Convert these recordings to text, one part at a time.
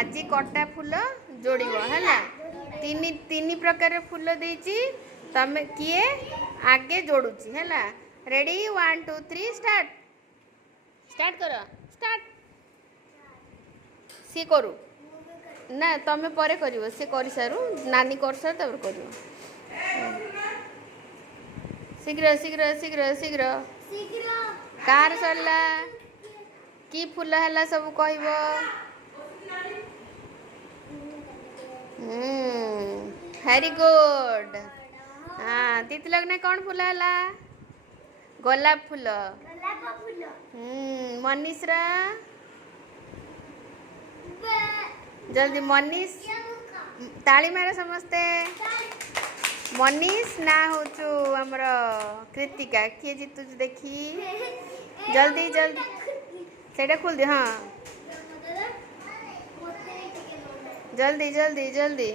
आज कटा फूल जोड़ है तीन प्रकार फूल देती तमें किए आगे जोड़ुची है रेडी 1 2 3 स्टार्ट स्टार्ट कर स्टार्ट सी करू ना तमें परे करिवो सी कर सारू नानी कर सारू तब करिवो शीघ्र शीघ्र शीघ्र शीघ्र कार सरला की फूल है सब कहब वेरी गुड हाँ तीत लगने कौन फूल है गोलाप फूल मनीषरा जल्दी मनीष ताली मार समस्ते मनीष ना होचु हमर कृतिका किए जीतु देखी जल्दी जल्दी सेटा खोल दे हाँ जल्दी जल्दी जल्दी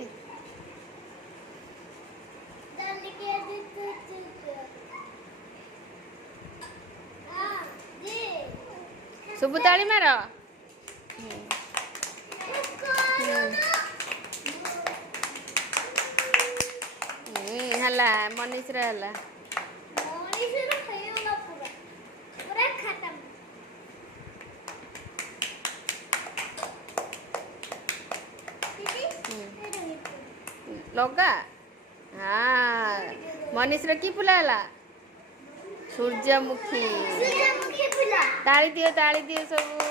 सुबु ताली मार हला मनीष रे हला लगा हाँ मनीष रे की फूल है सूर्यमुखी ताली दियो सब